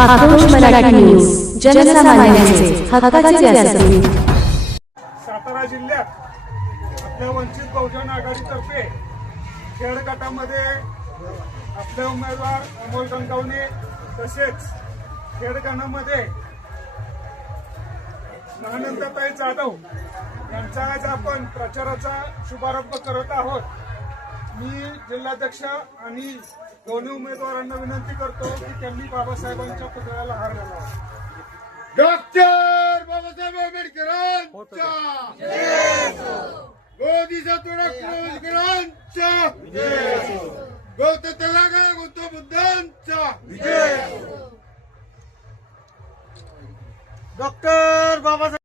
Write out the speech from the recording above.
आक्रोश मराठी न्यूज, जनसामान्यांचे हक्काचे व्यासपीठ. सातारा जिल्ह्यात आपल्या वंचित बहुजन आघाडीतर्फे खेड गटामध्ये आपले उमेदवार अमोल गंगावणे तसेच खेड गणामध्ये महानंदाताई जाधव यांचा आज आपण प्रचाराचा शुभारंभ करत आहोत. मी जिल्हाध्यक्ष आणि दोन्ही उमेदवारांना विनंती करतो की त्यांनी बाबासाहेबांच्या पुतळ्याला हार घालावा. डॉक्टर बाबासाहेब आंबेडकरांचा मोदीचा तुडा आंबेडकरांचा गौतम तेलंगणा गौतम बुद्धांचा डॉक्टर बाबासाहेब